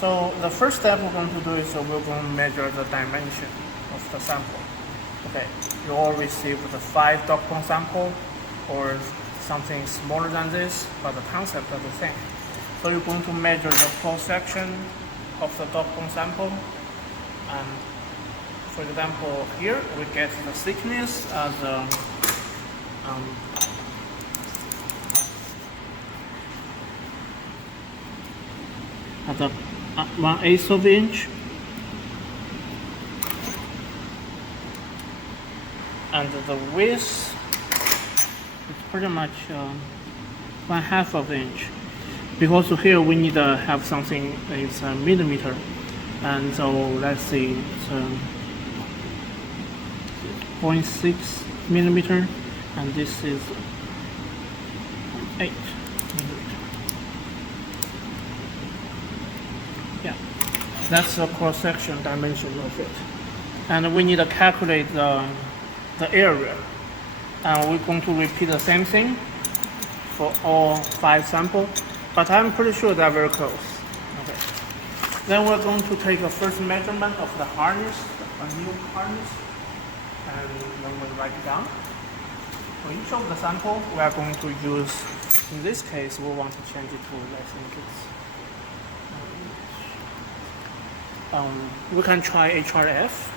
So the first step we're going to do is we're going to measure the dimension of the sample. Okay, you all received the 5 dot point sample or something smaller than this, but the concept is the same. So you're going to measure the cross section of the dot point sample, and for example here we get the thickness as at a 1/8 of inch, and the width is pretty much 1/2 of inch, because here we need to have something is a millimeter, and so let's see, it's 0.6 millimeter, and this is 8 millimeter. Yeah, that's the cross-section dimension of it. And we need to calculate the area. And we're going to repeat the same thing for all 5 samples, but I'm pretty sure they're very close. Okay. Then we're going to take a first measurement of the hardness, a new hardness, and then we'll write it down. For each of the sample, we are going to use, in this case, we want to change it to, I think it's, we can try HRF.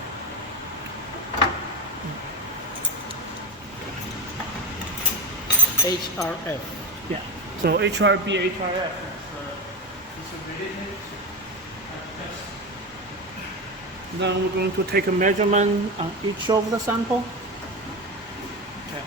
HRF. Yeah. So HRB, HRF is related. Then we're going to take a measurement on each of the sample. Okay.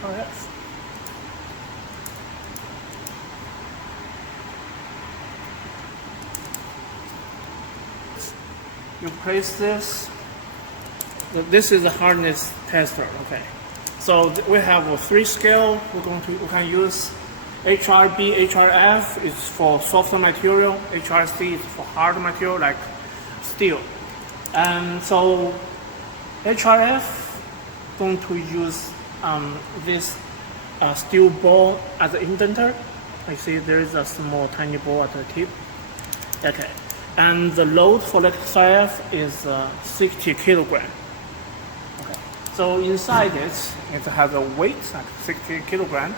HRF. You place this. This is a hardness tester. Okay. So we have a 3 scale. We can use HRB, HRF is for softer material. HRC is for hard material like steel. And so HRF going to use this steel ball as an indenter. I see there is a small tiny ball at the tip. Okay, and the load for the XRF is 60 kilogram. Okay, so inside it has a weight like 60 kilogram.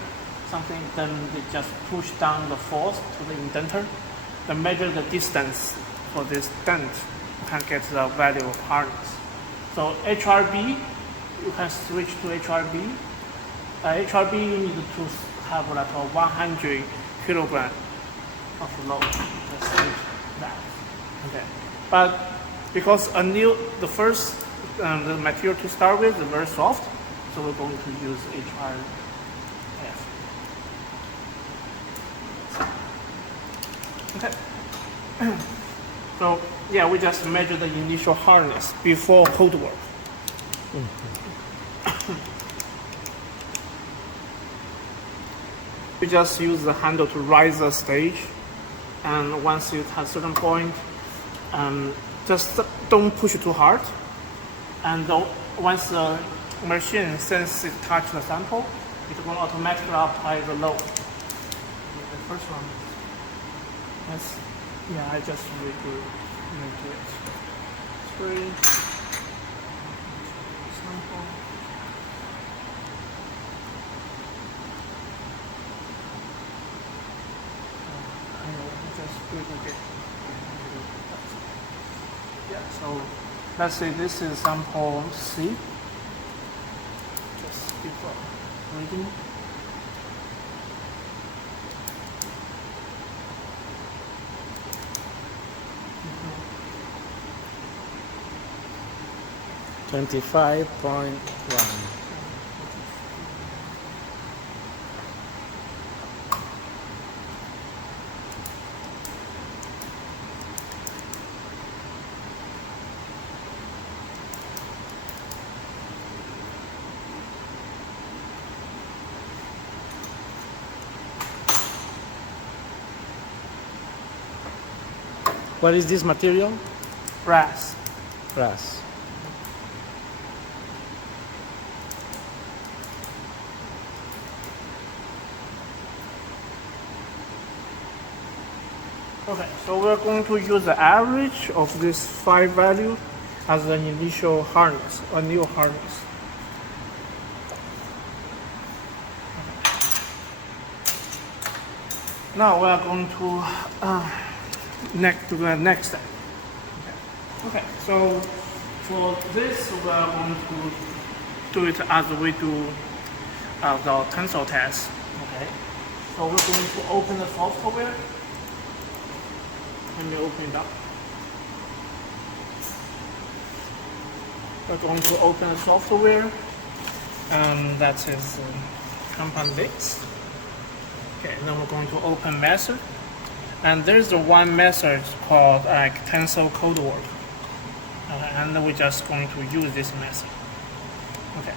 Something, then they just push down the force to the indenter. Then measure the distance for this dent. You can get the value of hardness. So HRB, you can switch to HRB. HRB you need to have like a 100 kilogram of load. Let's switch that. Okay, but because the first the material to start with is very soft, so we're going to use HRF. Okay. So yeah, we just measure the initial hardness before cold work. We just use the handle to rise the stage, and once you have a certain point, just don't push it too hard. And once the machine senses it touch the sample, it will automatically apply the load. The first one, I just redo it. 3 sample. Yeah, so let's say this is sample C. Just give a reading. Mm-hmm. 25.1. What is this material? Brass. Brass. Okay, so we're going to use the average of this 5 value as an initial hardness, a new hardness. Now we are going to do the next step. Okay, so for this we are going to do it as we do the tensile test. Okay, so we're going to open the software. Let me open it up. We're going to open the software, and that is compound licks. Okay, then we're going to open method, and there's one method called tensile code work, and we're just going to use this method. Okay,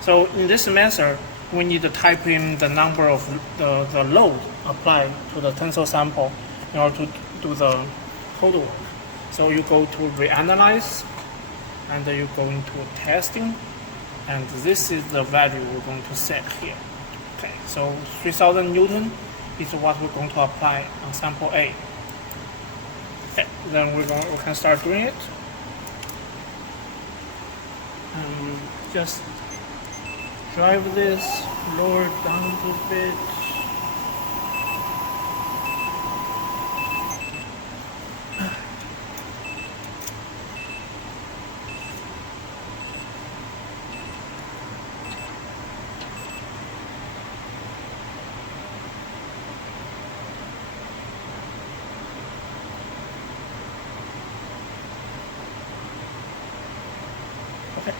so in this method, we need to type in the number of the load applied to the tensile sample in order to do the code work. So you go to reanalyze, and then you go into testing, and this is the value we're going to set here. Okay, so 3000 Newton is what we're going to apply on sample A. Okay, then we can start doing it. Just drive this, lower it down a little bit. Okay.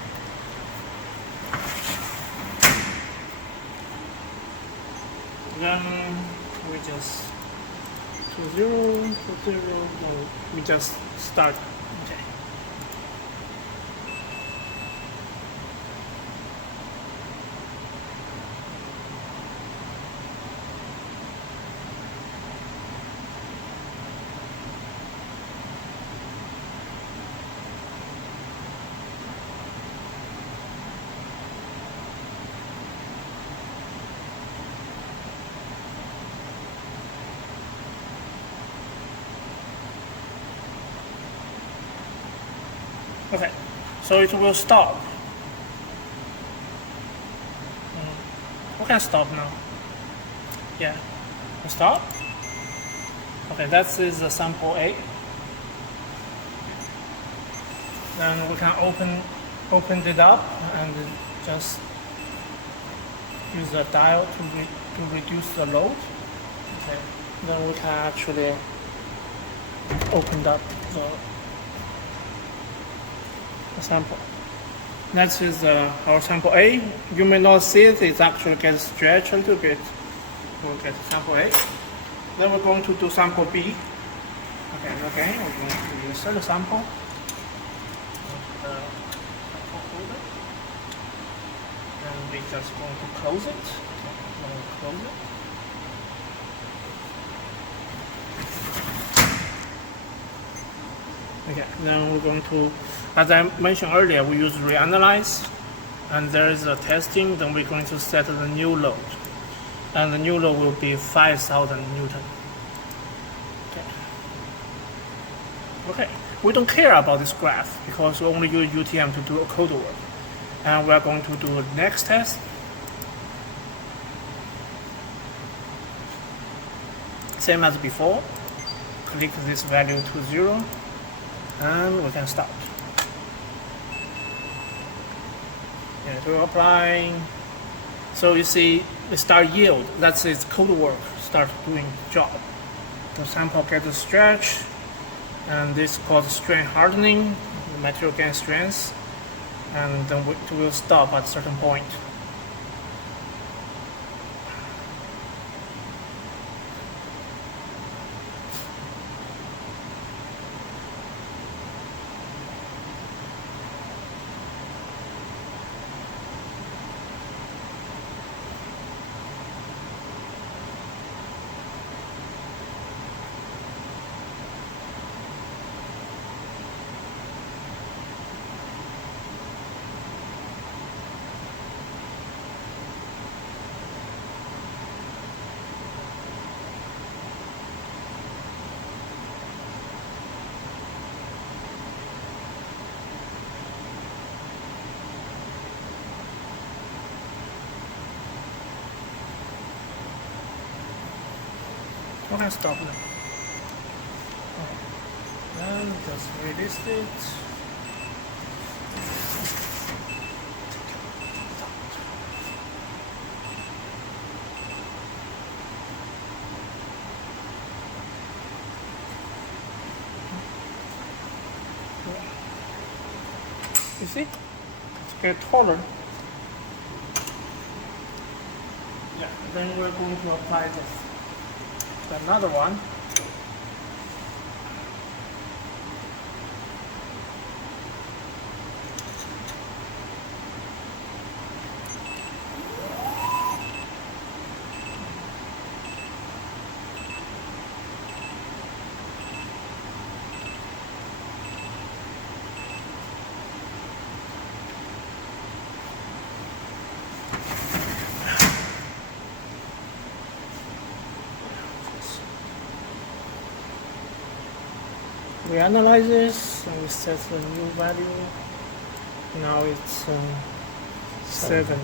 Then we just to 0, then we just start. Okay. Okay, so it will stop. We can stop now. Yeah, we stop. Okay, that is the sample A. Then we can open it up and just use the dial to reduce the load. Okay, then we can actually open up the sample. That is our sample A. You may not see it, it actually gets stretched a little bit. We'll get sample A. Then we're going to do sample B. Okay, again, we're going to insert the sample. And we're just going to close it. Close it. Okay, then we're going to, as I mentioned earlier, we use reanalyze, and there is a testing, then we're going to set the new load. And the new load will be 5000 Newton. Okay, we don't care about this graph because we only use UTM to do a code work. And we are going to do the next test. Same as before, click this value to 0. And we can start. Yeah, so applying. So you see the start yield, that's its code work, start doing job. The sample gets stretched, and this called strain hardening, the material gains strength, and then it will stop at a certain point. We can stop now. Then just release it. You see? It's get taller. Yeah, then we're going to apply this to another one. We analyze this and we set a new value. Now it's 7.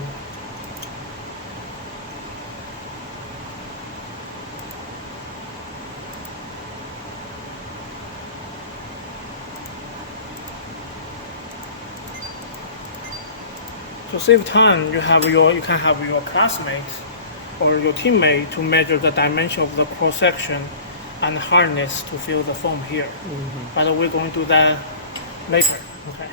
To save time, you can have your classmate or your teammate to measure the dimension of the cross section and hardness to fill the foam here. But we're going to do that later. Okay.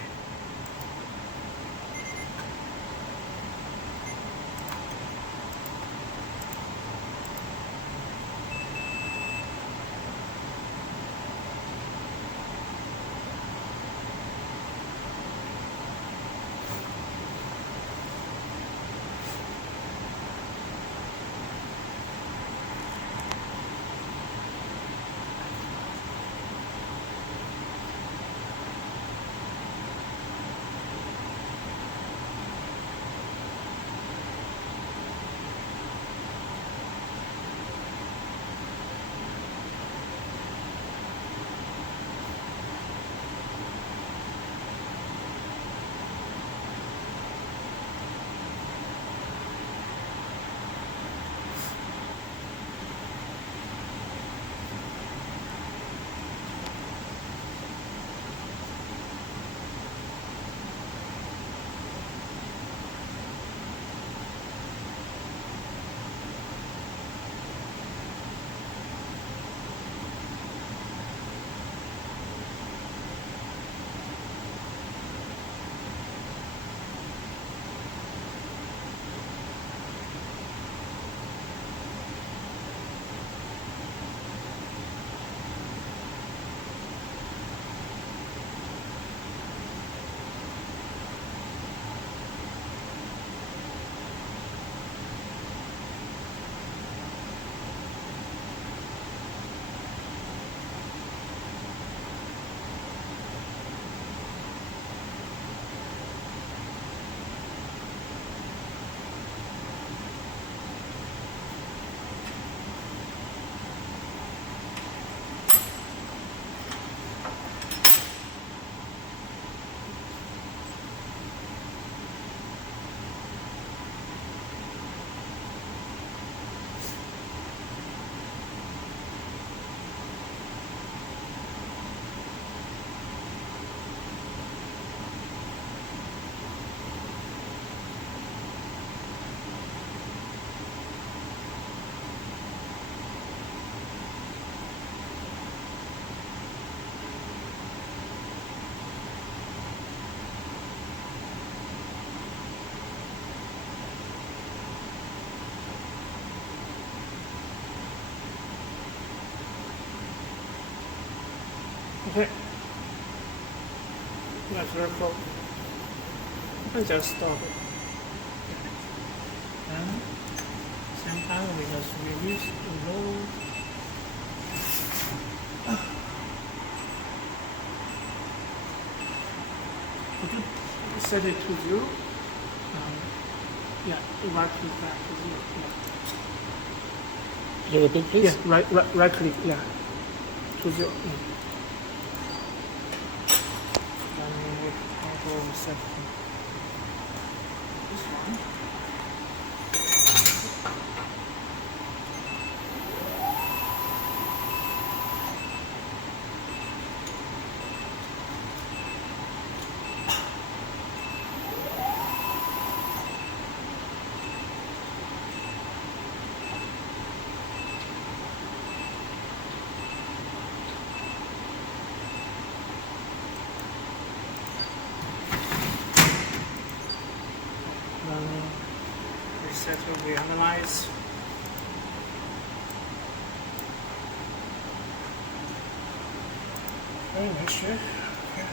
Okay. That's very cool. You can just stop it. And same time we just release the load. Could you set it to 0? Yeah, right click back to 0. Yeah. Can you repeat, please? Yeah, right click, yeah. To 0. Yeah. And we control set this one. Reset will be analyzed. Okay, make sure. Okay.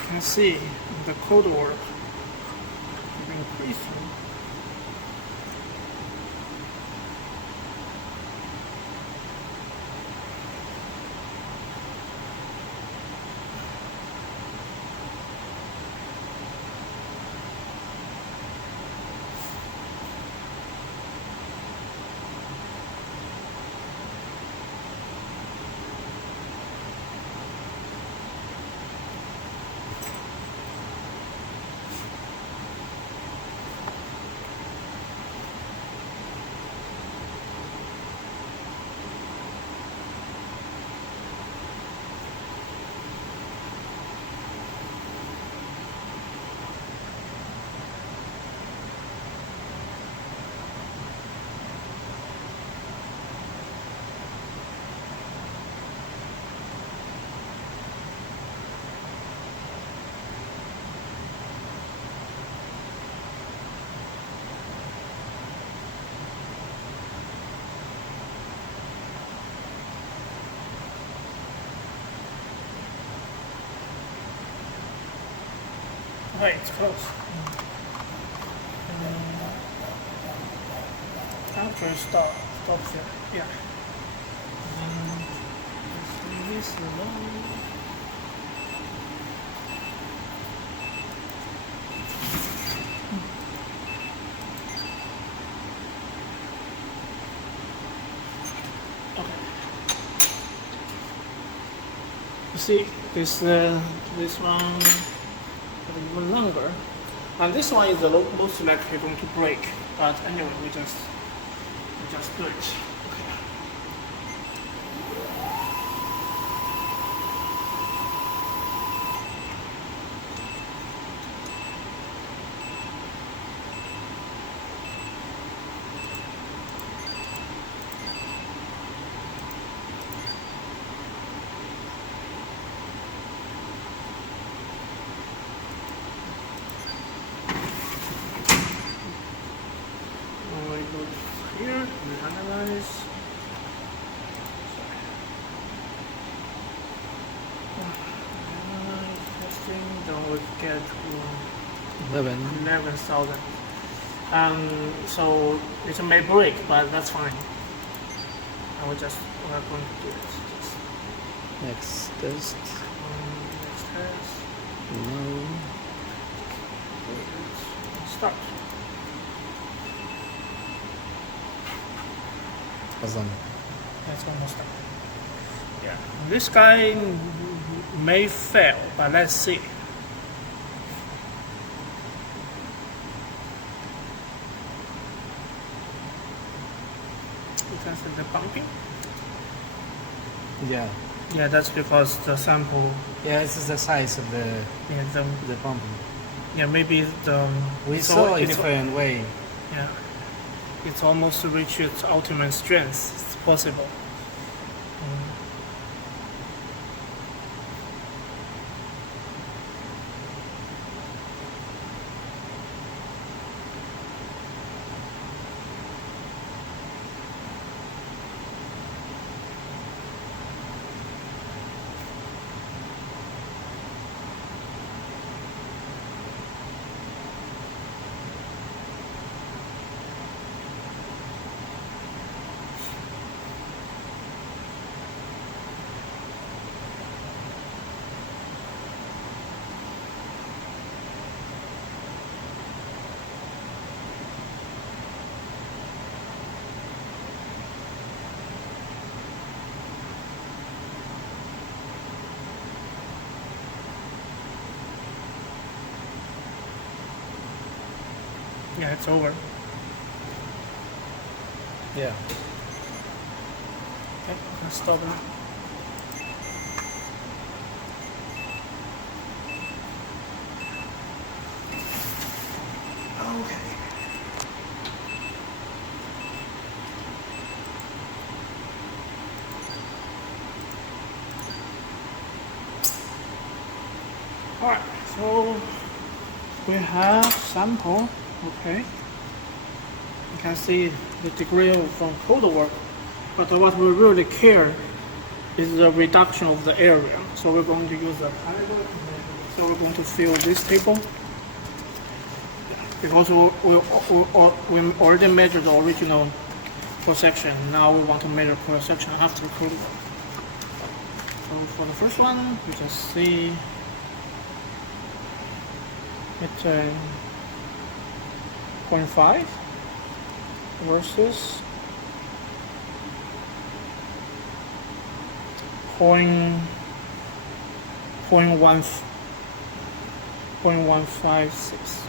You can see the code work increasing. Right, it's close. Actually, stop here. Yeah. This alone. Okay. You see, this one. Even longer, and this one is the most likely going to break. But anyway, we just do it. Here, we analyze. Testing, then we get 11,000. So it may break, but that's fine. And we're going to do it. Next test. Next test. No. Start. That's almost done. Yeah, this guy may fail, but let's see. You can see the bumping. Yeah. Yeah, that's because the sample. Yeah, this is the size of the pumping. Yeah, maybe we saw a different way. Yeah. It's almost reached its ultimate strength. It's possible. Yeah, it's over. Yeah. Okay, let's stop now. Okay. Alright, so we have sample, okay. You can see the degree of cold work, but what we really care is the reduction of the area. So we're going to use the caliber. So we're going to fill this table because we already measured the original cross section. Now we want to measure cross section after cold work. So for the first one, you just see it's 0.5 versus 0.156.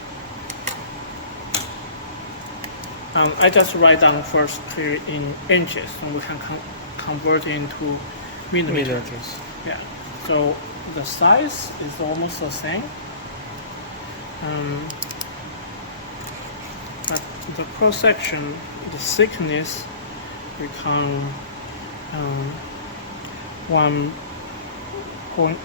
I just write down first here in inches, so we can convert into millimeters. Yeah. So the size is almost the same. But the cross section, the thickness become 1.1.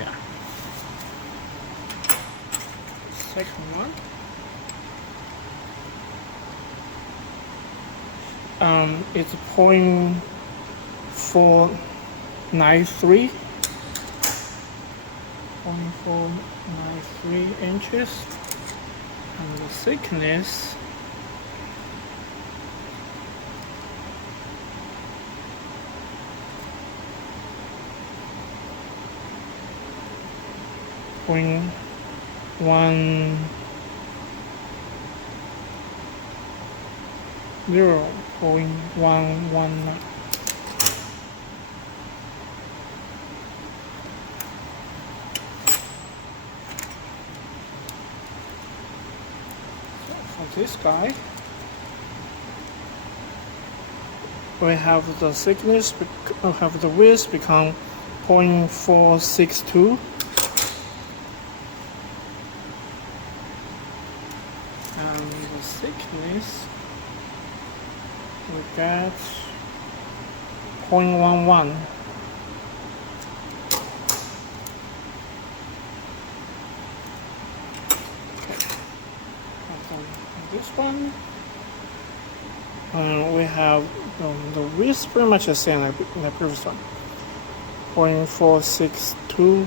Yeah. Second one. It's 0.493. 0.493 inches, and the thickness .1 0.119. This guy, we have the thickness, we have the width become 0.462, and the thickness we get 0.11. This one, we have the width pretty much the same like the previous one, 0.462,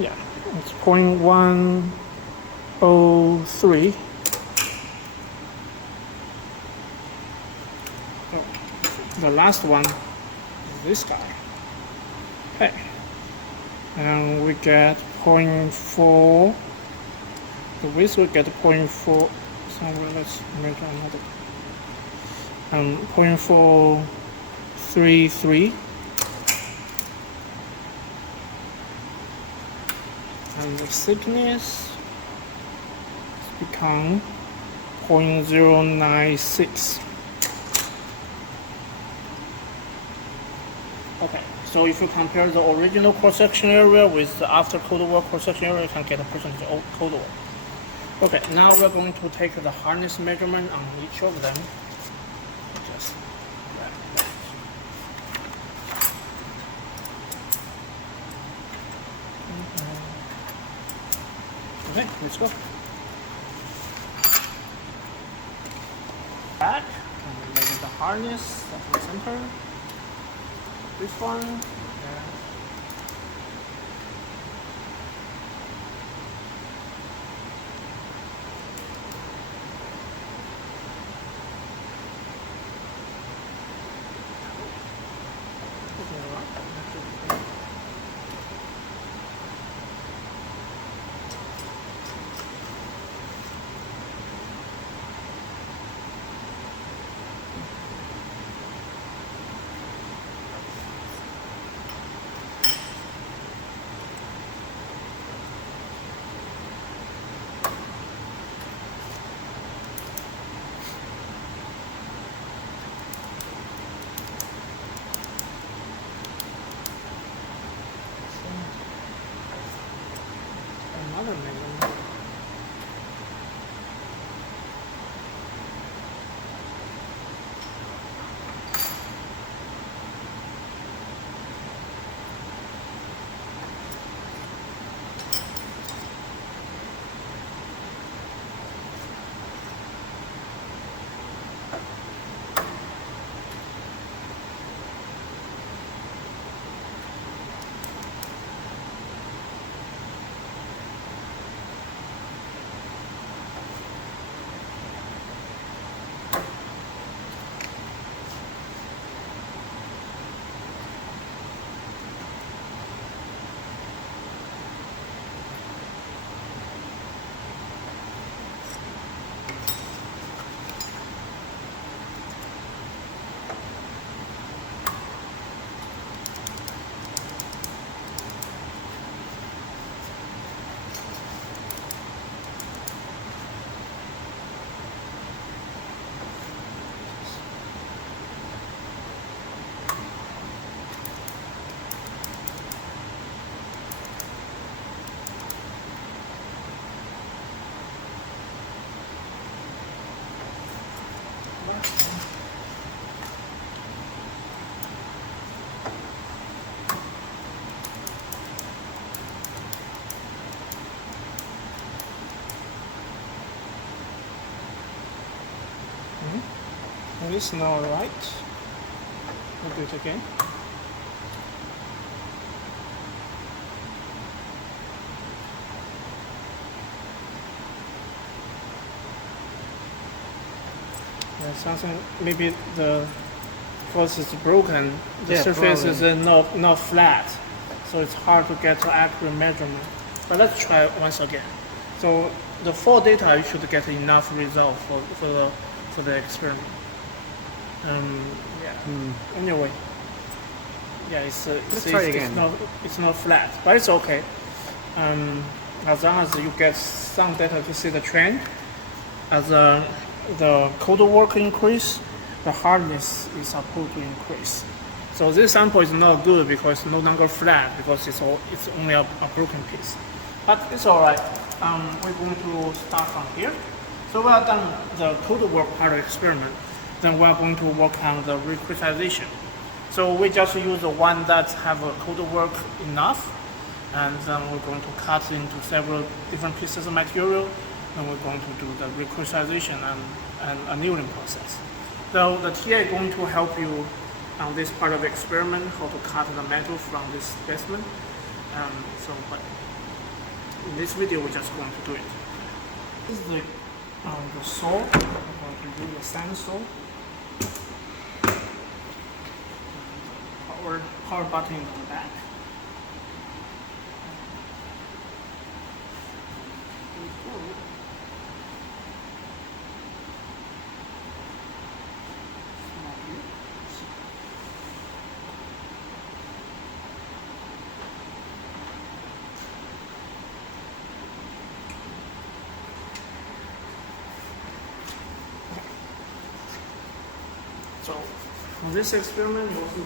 yeah, it's 0.103. So the last one, this guy. Okay, and we get 0.4. The width we get 0.4. Somewhere let's measure another. 0.433, and the thickness become 0.096. Okay, so if you compare the original cross-section area with the after cold work cross-section area, you can get a percentage of cold work. Okay, now we're going to take the hardness measurement on each of them. Just grab that. Okay, let's go. Back, and we measure the hardness at the center. This one, okay. other measurement. This is now right. We'll do it again. Something maybe because it's broken, the surface probably. is not flat, so it's hard to get accurate measurement. But let's try once again. So the 4 data, you should get enough result for the experiment. Anyway, yeah, Let's try again. It's not flat, but it's okay. As long as you get some data to see the trend, as the cold work increase, the hardness is supposed to increase. So this sample is not good because it's no longer flat because it's only a broken piece. But it's all right. We're going to start from here. So we have done the cold work part of the experiment. Then we are going to work on the recrystallization. So we just use the one that have a cold work enough, and then we're going to cut into several different pieces of material. Then we're going to do the recrystallization and annealing process. So the TA is going to help you on this part of the experiment, how to cut the metal from this specimen. But in this video, we're just going to do it. This is the saw. We're going to use the sand saw. Power button on the back. So for this experiment, you also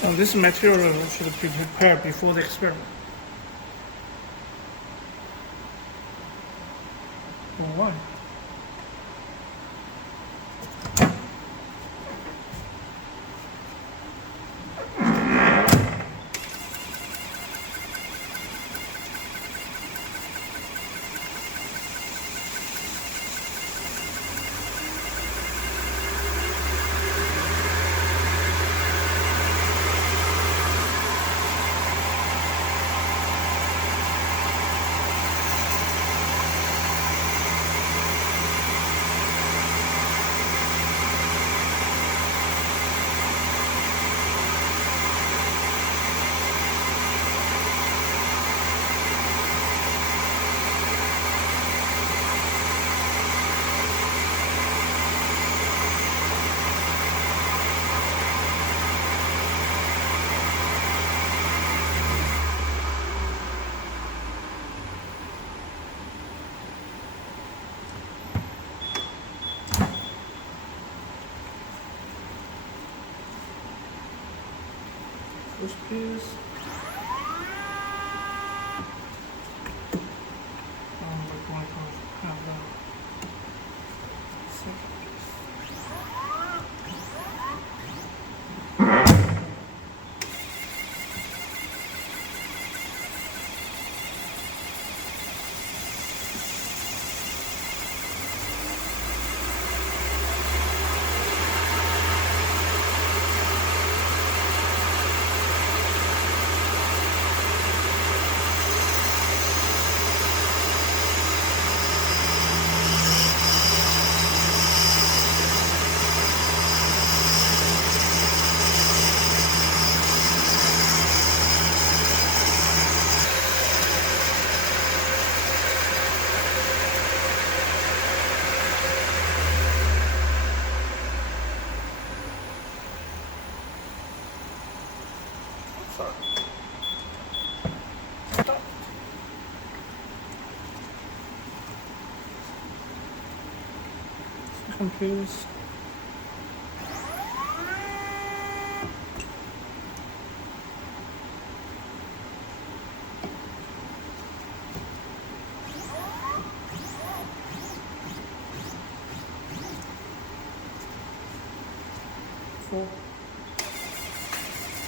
So this material should be prepared before the experiment. Why? first piece. And we're going to have the second piece. Sorry. Stop. Second piece.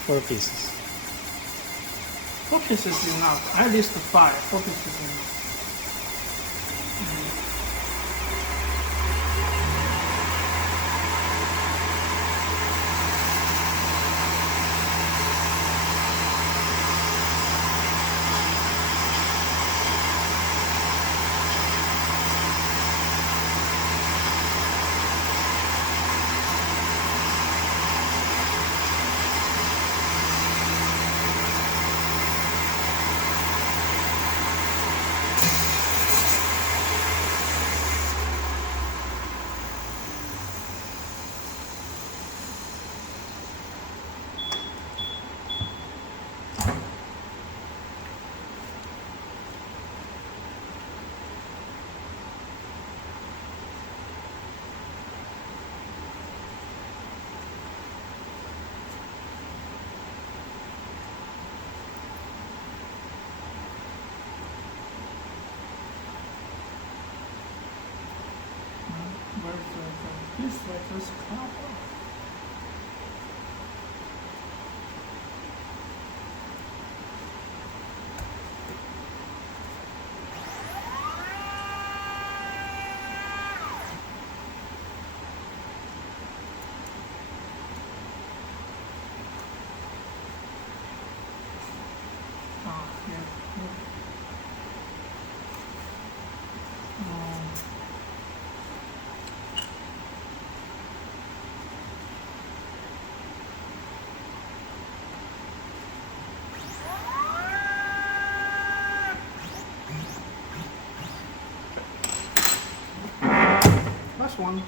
Four pieces. 4 pieces is enough. At least 5. 4 pieces is enough. This way just cut off. Last one.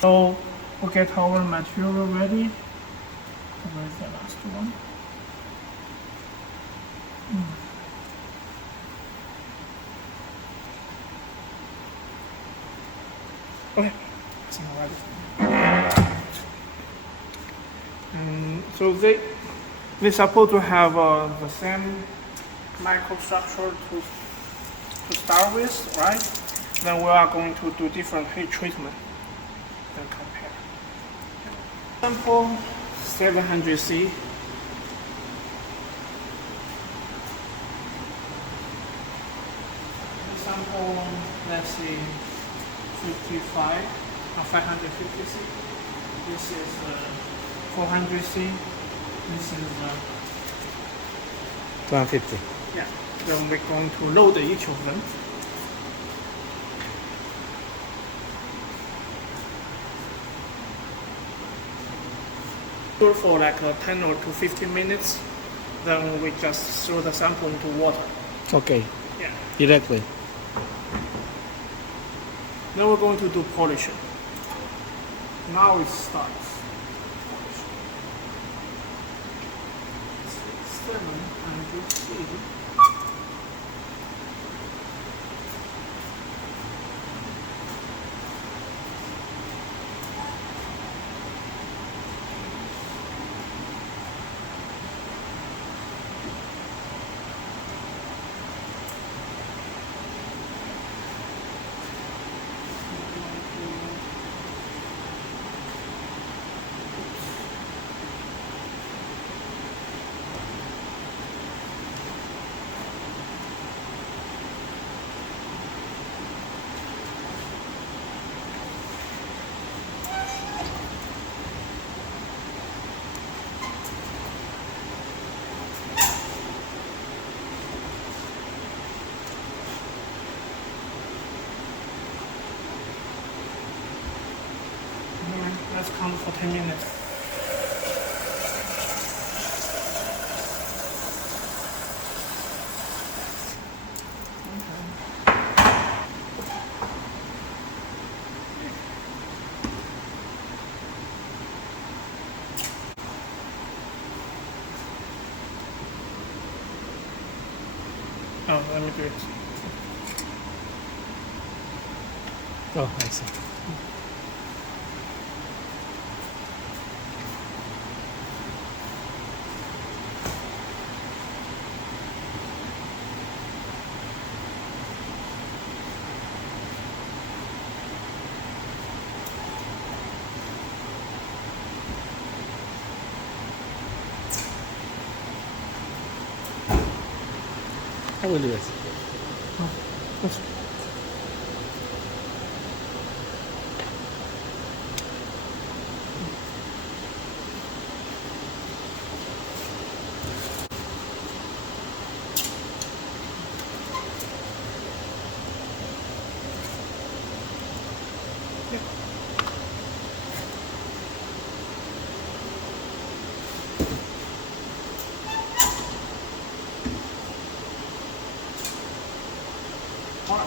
So we'll get our material ready. Where's the last one? Okay, it's not ready. So they supposed to have the same microstructure to start with, right? Then we are going to do different heat treatment and compare. Sample 700C. Sample, let's see, 55 or 550C. This is 400C. This is 150. yeah. Then we're going to load each of them. For like 10 or to 15 minutes, then we just throw the sample into water. Okay. Yeah. Directly. Then we're going to do polishing. Now it starts. 700C. count for 10 minutes. Oh, let me do it. Oh, I see. I will do it. That's hot.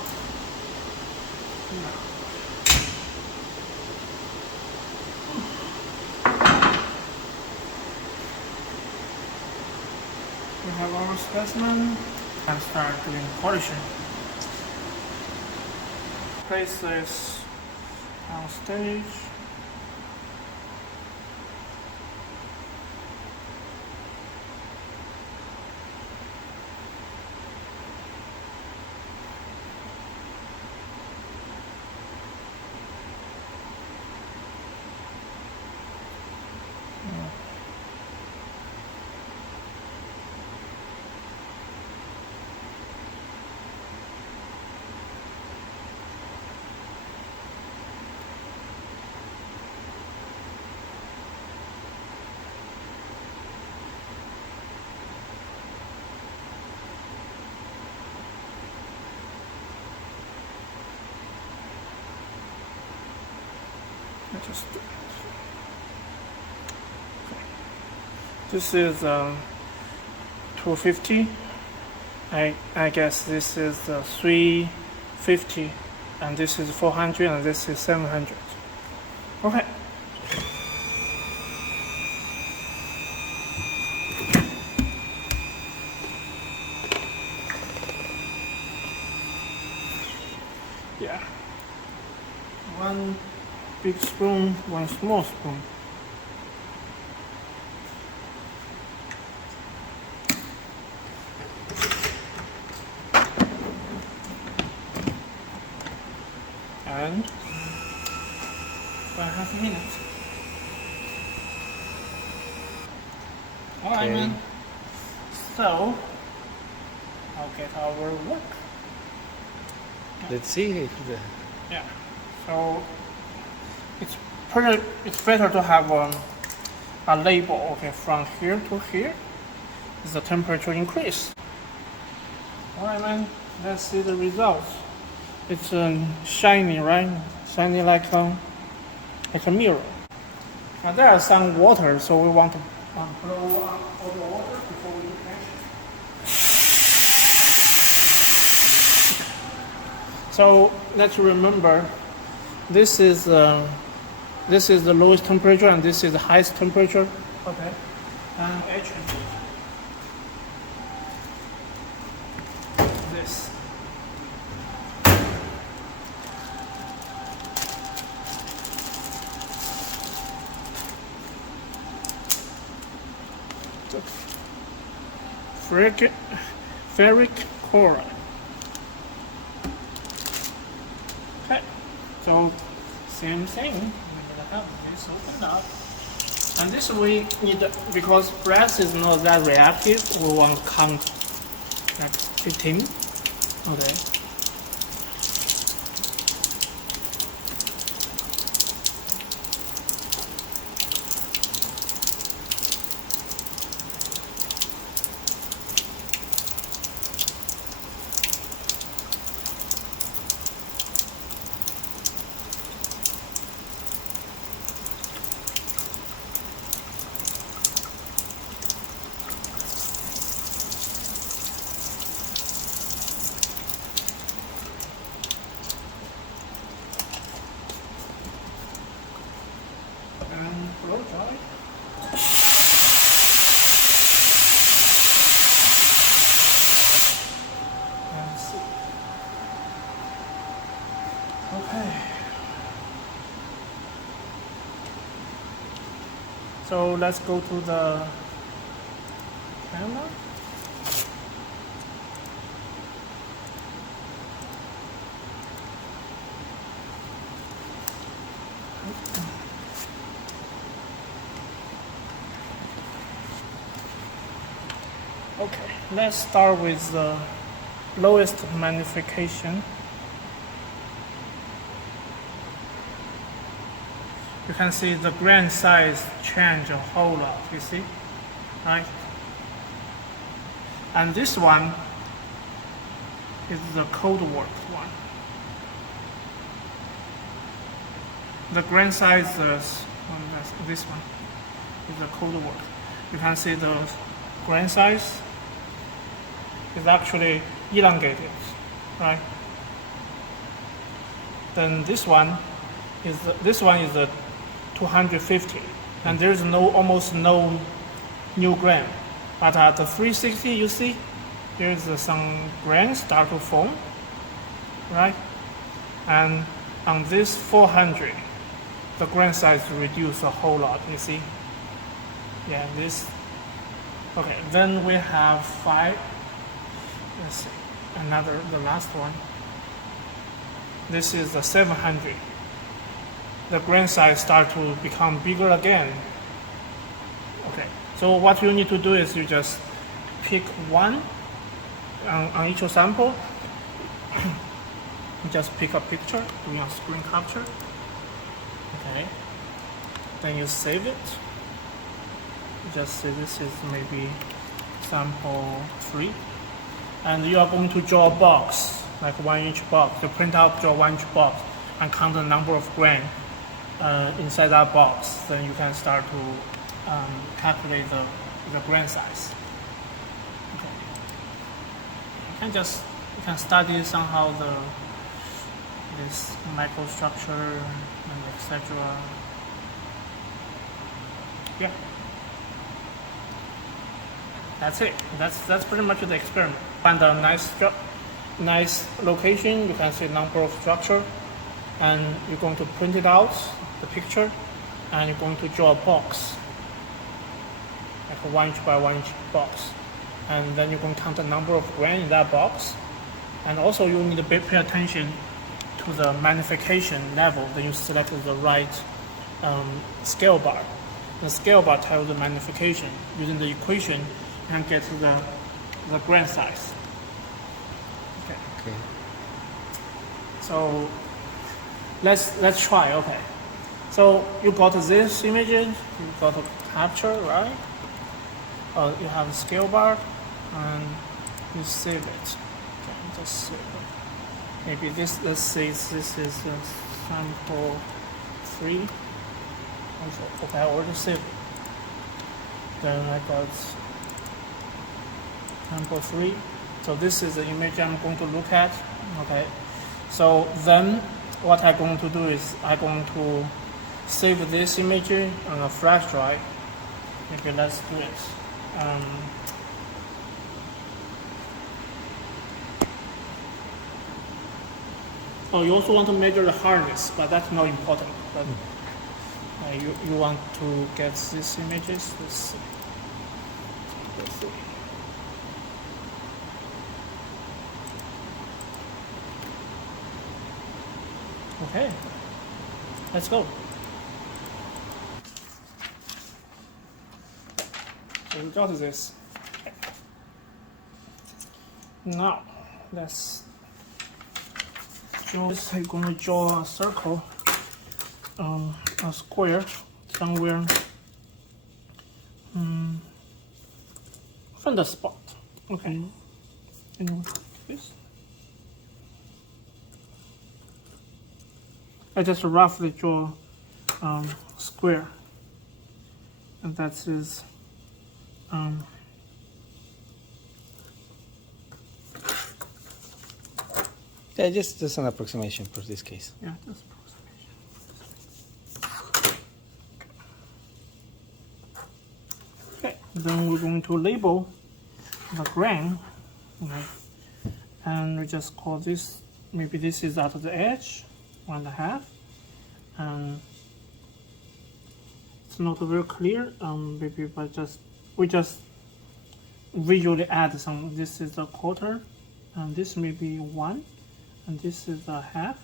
We have our specimen and start doing polishing. Place this on stage. Just this is 250. I guess this is 350, and this is 400, and this is 700. Okay. Yeah. One big spoon, one small spoon. And 1.5 minutes. Alright, man. So, I'll get our work. Let's see if the... Yeah. So, it's better to have a label, okay, from here to here is the temperature increase. Alright, man, let's see the results. It's shiny, right? Shiny like a mirror. Now there are some water, so we want to blow all the water before we do action. So let's remember, this is the lowest temperature and this is the highest temperature. Okay. And action. This. Ferric chloride. Okay. So same thing. We're gonna have this opened up. And this we need, because brass is not that reactive, we want to count like 15. Okay. So let's go to the camera. Okay, let's start with the lowest magnification. You can see the grain size change a whole lot, you see, right? And this one is the cold work one. The grain size is, this one is the cold work. You can see the grain size is actually elongated, right? Then this one is the 250, and there's almost no new grain. But at the 360, you see, there's some grain start to form, right? And on this 400, the grain size reduced a whole lot, you see? Yeah, this. Okay, then we have 5. Let's see, the last one. This is the 700. The grain size start to become bigger again. Okay, so what you need to do is you just pick one on each sample. Just pick a picture, doing a screen capture. Okay, then you save it. Just say this is maybe sample 3. And you are going to draw a box, like 1-inch box. You print out, draw 1-inch box, and count the number of grain inside that box. Then you can start to calculate the grain size. Okay. You can study somehow this microstructure and etc. Yeah. That's it. That's pretty much the experiment. Find a nice location. You can see number of structure, and you're going to print it out, the picture, and you're going to draw a box, like a 1-inch by 1-inch box, and then you're going to count the number of grain in that box, and also you need to pay attention to the magnification level. Then you select the right scale bar. The scale bar tells the magnification. Using the equation, you can get to the grain size. Okay. So let's try. Okay. So you got this image, you got a capture, right? You have a scale bar, and you save it. Okay, just save it. Maybe this. Let's say this is sample 3. Okay, I already saved it. Then I got sample 3. So this is the image I'm going to look at. Okay. So then what I'm going to do is I'm going to save this image on a flash drive. Okay, let's do it. Oh, you also want to measure the hardness, but that's not important. But you want to get these images. Let's see. Okay, let's go. So we got this. Now, let's draw this. I'm going to draw a circle, a square somewhere from the spot. Okay. Anyway, this. I just roughly draw square, and that is yeah, just an approximation for this case. Yeah, just approximation. Okay, then we're going to label the grain, okay, and we just call this, maybe this is at the edge, 1.5, and it's not very clear. Maybe but we just visually add some. This is a quarter, and this may be 1, and this is a half,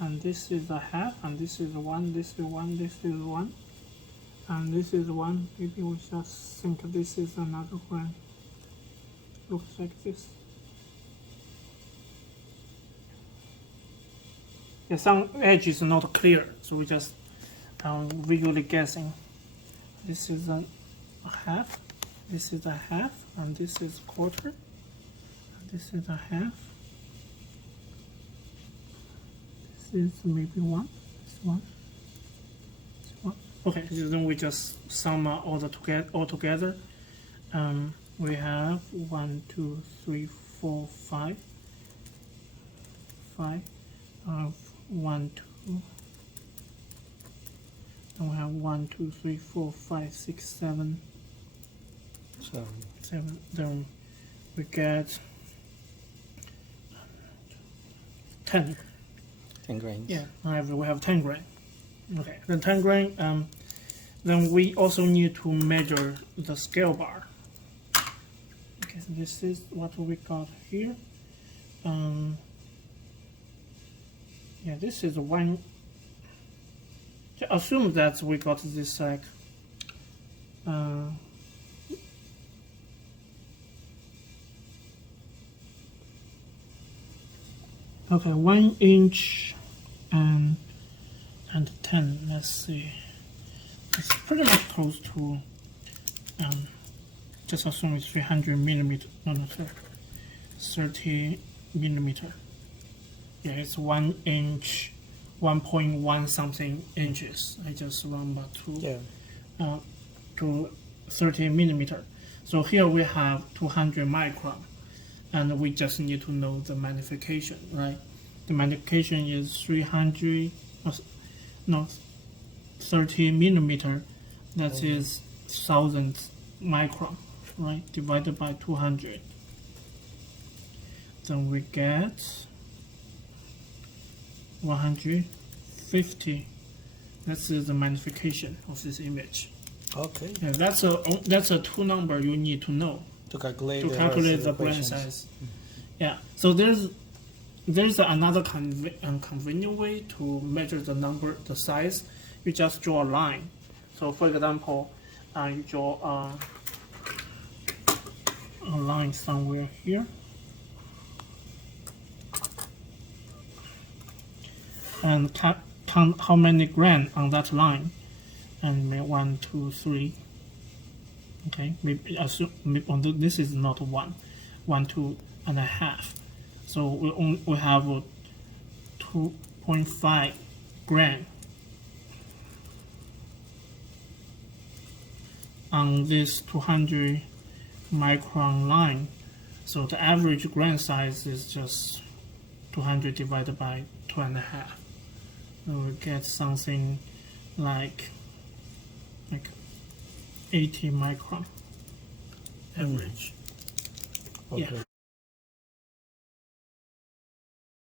and this is a half, and this is 1, this is 1, this is 1, and this is 1. Maybe we just think this is another one. Looks like this. Yeah, some edge is not clear, so we just visually guessing. This is a half, this is a half, and this is a quarter, and this is a half. This is maybe 1. This 1. This 1. Okay, so then we just sum all together. We have 1, 2, 3, 4, 5. 5. 1, 2. Then we have 1, 2, 3, 4, 5, 6, 7. 7. Then we get 10. 10 grains. Yeah, we have 10 grain. Okay, then 10 grain. Then we also need to measure the scale bar. Okay, so this is what we got here. Yeah, this is 1. Assume that we got this like okay, 1 inch and 10. Let's see. It's pretty much close to. Just assume it's 300 millimeter. No, 30 millimeter. Yeah, it's 1 inch, 1.1 something inches. I just round about to 30 millimeter. So here we have 200 micron, and we just need to know the magnification, right? The magnification is 30 millimeter. That is 1,000 micron, right? Divided by 200. Then we get 150. That's the magnification of this image. Okay. Yeah, that's a 2 number you need to know To calculate the grain size. Yeah. So there's another convenient way to measure the size. You just draw a line. So for example, you draw a line somewhere here. And count how many grain on that line, and 1, 2, 3. Okay, maybe assume this is not 1, 1, 2 and a half. So we have 2.5 grain on this 200 micron line. So the average grain size is just 200 divided by 2.5. We get something like 80 micron average. Okay. Yeah.